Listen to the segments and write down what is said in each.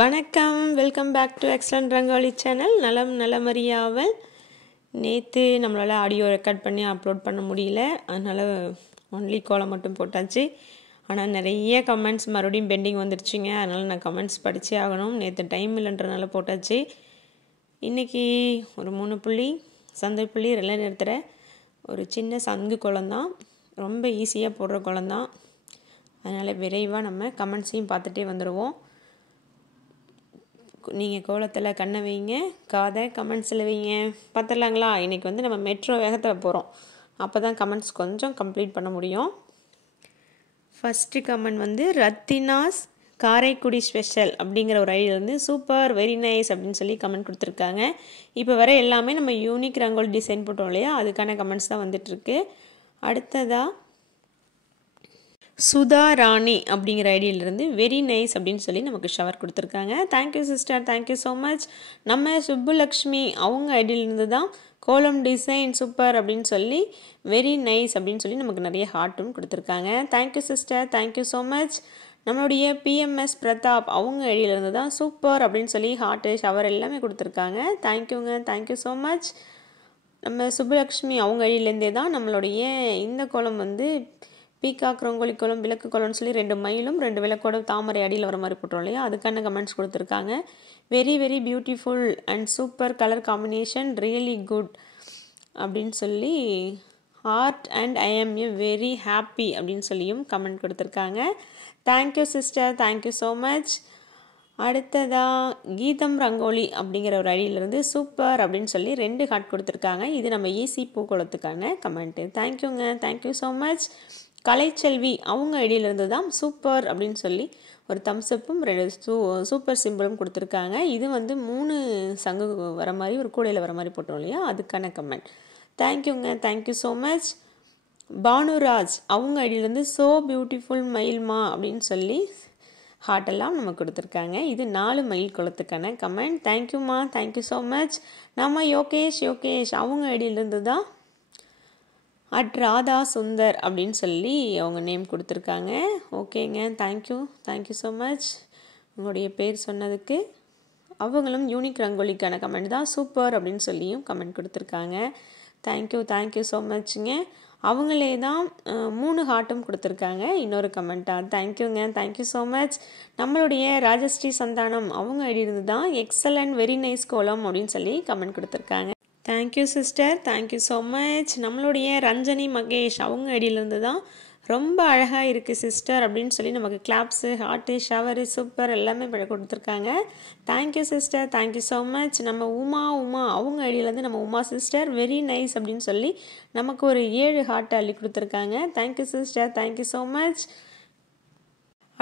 வணக்கம், welcome back to excellent rangoli channel. நலம் நலமறியாவல். நேற்று நம்மளால் ஆடியோ ரெக்கார்ட் பண்ணி அப்லோட் பண்ண முடியல, அதனால் ஒன்லி கோலம் மட்டும் போட்டாச்சு. ஆனால் நிறைய கமெண்ட்ஸ் மறுபடியும் பெண்டிங் வந்துடுச்சுங்க. அதனால் நான் கமெண்ட்ஸ் படித்தே ஆகணும். நேற்று டைம் இல்லைன்றனால போட்டாச்சு. இன்றைக்கி ஒரு 3 புள்ளி சந்தை புள்ளி ரெல்ல நிறுத்துகிற ஒரு சின்ன சங்கு கோலம் தான். ரொம்ப ஈஸியாக போடுற கோலம் தான். அதனால் விரைவாக நம்ம கமெண்ட்ஸையும் பார்த்துட்டே வந்துடுவோம். நீங்கள் கோலத்தில் கண்ணை வைங்க, காதை கமெண்ட்ஸில் வைங்க. பார்த்துடலாங்களா? இன்றைக்கி நம்ம மெட்ரோ வேகத்தில் போகிறோம். அப்போ தான் கமெண்ட்ஸ் கொஞ்சம் கம்ப்ளீட் பண்ண முடியும். ஃபஸ்ட்டு கமெண்ட் ரத்தினாஸ் காரைக்குடி ஸ்பெஷல் அப்படிங்கிற ஒரு ஐடியிலேருந்து சூப்பர் வெரி நைஸ் அப்படின்னு சொல்லி கமெண்ட் கொடுத்துருக்காங்க. இப்போ வர எல்லாமே நம்ம யூனிக் ரங்கோலி டிசைன் போட்டோம் இல்லையா, அதுக்கான கமெண்ட்ஸ் தான் வந்துட்டுருக்கு. அடுத்ததாக சுதா ராணி அப்படிங்கிற ஐடியிலிருந்து வெரி நைஸ் அப்படின்னு சொல்லி நமக்கு ஷவர் கொடுத்துருக்காங்க. Thank you sister, thank you so much. நம்ம சுப்புலக்ஷ்மி அவங்க ஐடியிலிருந்து தான் கோலம் டிசைன் சூப்பர் அப்படின்னு சொல்லி வெரி நைஸ் அப்படின்னு சொல்லி நமக்கு நிறைய ஹார்ட்டும் கொடுத்துருக்காங்க. Thank you sister, thank you so much. நம்மளுடைய பிஎம்எஸ் பிரதாப் அவங்க ஐடியிலிருந்து தான் சூப்பர் அப்படின்னு சொல்லி ஹார்ட்டு ஷவர் எல்லாமே கொடுத்துருக்காங்க. தேங்க்யூங்க, தேங்க்யூ ஸோ மச். நம்ம சுப்புலக்ஷ்மி அவங்க ஐடியிலேருந்தே தான் நம்மளுடைய இந்த கோலம் பீகாக் ரங்கோலி கோலம் விளக்கு கோலம்னு சொல்லி 2 மயிலும் 2 விளக்கோட தாமரை அடியில் வர மாதிரி போட்டோம் இல்லையா, அதுக்கான கமெண்ட்ஸ் கொடுத்துருக்காங்க. Very very beautiful and super colour combination, really good அப்படின்னு சொல்லி heart and I am a very happy அப்படின்னு சொல்லியும் கமெண்ட் கொடுத்துருக்காங்க. Thank you sister, thank you so much. அடுத்ததாக கீதம் ரங்கோலி அப்படிங்கிற ஒரு ஐடியிலேருந்து சூப்பர் அப்படின்னு சொல்லி 2 ஹார்ட் கொடுத்துருக்காங்க. இது நம்ம ஈஸி பூக்கோளத்துக்கான கமெண்ட்டு. தேங்க்யூங்க, தேங்க்யூ ஸோ மச். கலைச்செல்வி அவங்க ஐடியிலேருந்து தான் சூப்பர் அப்படின்னு சொல்லி ஒரு தம்ஸ்அப்பும் 2 சூப்பர் சிம்பிளும் கொடுத்துருக்காங்க. இது 3 சங்கு வர மாதிரி ஒரு கூடையில் வர மாதிரி போட்டோம் இல்லையா, அதுக்கான கமெண்ட். தேங்க்யூங்க, தேங்க்யூ ஸோ மச். பானுராஜ் அவங்க ஐடியிலேருந்து ஸோ பியூட்டிஃபுல் மயில்மா அப்படின்னு சொல்லி ஹார்ட்டெல்லாம் நம்ம கொடுத்துருக்காங்க. இது 4 மயில் குளத்துக்கான கமெண்ட். தேங்க்யூம்மா, தேங்க்யூ ஸோ மச். நம்ம யோகேஷ் அவங்க ஐடியிலேருந்து தான் ராதா சுந்தர் அப்படின்னு சொல்லி அவங்க நேம் கொடுத்துருக்காங்க. ஓகேங்க, தேங்க்யூ, தேங்க்யூ ஸோ மச் உங்களுடைய பேர் சொன்னதுக்கு. அவங்களும் யூனிக் ரங்கோலிக்கான கமெண்ட் தான் சூப்பர் அப்படின்னு சொல்லியும் கமெண்ட் கொடுத்துருக்காங்க. தேங்க்யூ, தேங்க்யூ ஸோ மச்ங்க. அவங்களே தான் 3 ஹார்ட்டும் கொடுத்துருக்காங்க இன்னொரு கமெண்ட்டாக. தேங்க்யூங்க, தேங்க்யூ ஸோ மச். நம்மளுடைய ராஜஸ்ரீ சந்தானம் அவங்க ஐடியிலிருந்து தான் எக்ஸலண்ட் வெரி நைஸ் கோலம் அப்படின்னு சொல்லி கமெண்ட் கொடுத்துருக்காங்க. Thank you sister, thank you so much. நம்மளுடைய ரஞ்சனி மகேஷ் அவங்க ஐடியிலேருந்து தான் ரொம்ப அழகாக இருக்குது சிஸ்டர் அப்படின்னு சொல்லி நமக்கு கிளாப்ஸு ஹார்ட்டு ஷவரு சூப்பர் எல்லாமே கொடுத்துருக்காங்க. Thank you sister, thank you so much. நம்ம உமா அவங்க ஐடியிலேருந்து நம்ம உமா சிஸ்டர் வெரி நைஸ் அப்படின்னு சொல்லி நமக்கு ஒரு 7 ஹார்ட் அள்ளி கொடுத்துருக்காங்க. Thank you sister, thank you so much.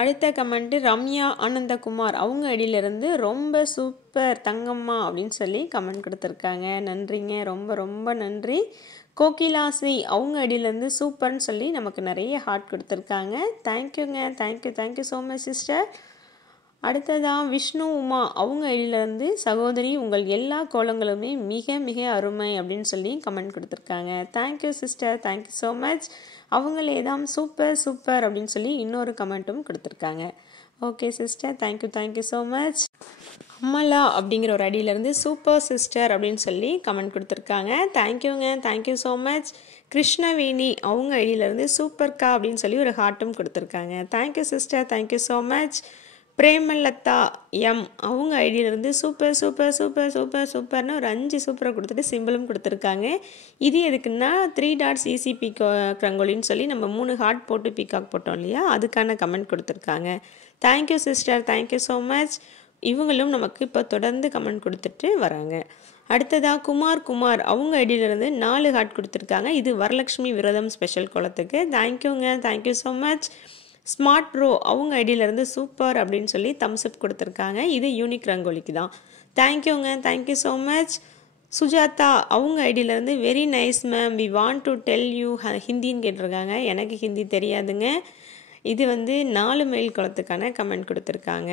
அடுத்த கமெண்ட்டு ரம்யா ஆனந்தகுமார் அவங்க ஐடியிலேருந்து ரொம்ப சூப்பர் தங்கம்மா அப்படின்னு சொல்லி கமெண்ட் கொடுத்துருக்காங்க. நன்றிங்க, ரொம்ப ரொம்ப நன்றி. கோகிலாசி அவங்க ஐடியிலேருந்து சூப்பர்னு சொல்லி நமக்கு நிறைய ஹார்ட் கொடுத்துருக்காங்க. தேங்க்யூங்க, thank you, thank you so much sister. அடுத்ததான் விஷ்ணு உமா அவங்க ஐடியிலேருந்து சகோதரி உங்கள் எல்லா கோலங்களுமே மிக மிக அருமை அப்படின்னு சொல்லி கமெண்ட் கொடுத்துருக்காங்க. Thank you sister, thank you so much. அவங்களே தான் சூப்பர் சூப்பர் அப்படின்னு சொல்லி இன்னொரு கமெண்ட்டும் கொடுத்துருக்காங்க. Okay sister, thank you, thank you so much. Ammala அப்படிங்கிற ஒரு ஐடியிலேருந்து சூப்பர் சிஸ்டர் அப்படின்னு சொல்லி கமெண்ட் கொடுத்துருக்காங்க. தேங்க்யூங்க, தேங்க்யூ ஸோ மச். கிருஷ்ணவேணி அவங்க ஐடியிலேருந்து சூப்பர்க்கா அப்படின்னு சொல்லி ஒரு ஹார்ட்டும் கொடுத்துருக்காங்க. Thank you sister, thank you so much. Premalatha M அவங்க ஐடியிலேருந்து சூப்பர் சூப்பர் சூப்பர் சூப்பர் சூப்பர்னு ஒரு 5 சூப்பரை கொடுத்துட்டு சிம்பிளும் கொடுத்துருக்காங்க. இது எதுக்குன்னா 3 டாட்ஸ் ஈஸி பீகாக் ரங்கோலின்னு சொல்லி நம்ம 3 ஹார்ட் போட்டு பீகாக் போட்டோம் இல்லையா, அதுக்கான கமெண்ட் கொடுத்துருக்காங்க. Thank you sister, thank you so much. இவங்களும் நமக்கு இப்போ தொடர்ந்து கமெண்ட் கொடுத்துட்டு வராங்க. அடுத்ததாக குமார் அவங்க ஐடியிலேருந்து 4 ஹார்ட் கொடுத்துருக்காங்க. இது வரலட்சுமி விரதம் ஸ்பெஷல் கோலத்துக்கு. தேங்க்யூங்க, thank you so much. Smart bro அவங்க ஐடியிலேருந்து சூப்பர் அப்படின்னு சொல்லி தம்ஸ்அப் கொடுத்துருக்காங்க. இது யூனிக் ரங்கோலிக்கு தான். தேங்க்யூங்க, தேங்க்யூ ஸோ மச். சுஜாதா அவங்க ஐடியிலேருந்து very nice ma'am, we want to tell you ஹிந்தின்னு கேட்டிருக்காங்க. எனக்கு ஹிந்தி தெரியாதுங்க. இது 4 மைல் குளத்துக்கான கமெண்ட் கொடுத்துருக்காங்க.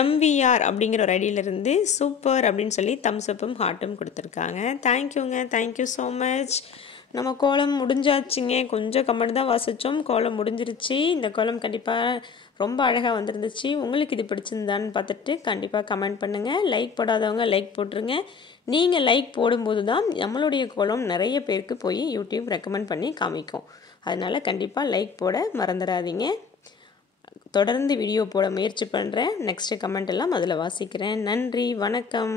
எம்விஆர் அப்படிங்கிற ஒரு ஐடியிலேருந்து சூப்பர் அப்படின்னு சொல்லி தம்ஸ்அப்பும் ஹார்ட்டும் கொடுத்துருக்காங்க. தேங்க்யூங்க, தேங்க்யூ ஸோ மச். நம்ம கோலம் முடிஞ்சாச்சுங்க. கொஞ்சம் கமெண்ட் தான் வாசித்தோம், கோலம் முடிஞ்சிருச்சு. இந்த கோலம் கண்டிப்பாக ரொம்ப அழகாக வந்திருந்துச்சு. உங்களுக்கு இது பிடிச்சிருந்தான்னு பார்த்துட்டு கண்டிப்பாக கமெண்ட் பண்ணுங்கள். லைக் போடாதவங்க லைக் போட்டுருங்க. நீங்கள் லைக் போடும்போது தான் நம்மளுடைய கோலம் நிறைய பேருக்கு போய் யூடியூப் ரெக்கமெண்ட் பண்ணி காமிக்கும். அதனால் கண்டிப்பாக லைக் போட மறந்துடாதீங்க. தொடர்ந்து வீடியோ போட முயற்சி பண்ணுறேன். நெக்ஸ்ட்டு கமெண்ட் எல்லாம் அதில் வாசிக்கிறேன். நன்றி, வணக்கம்.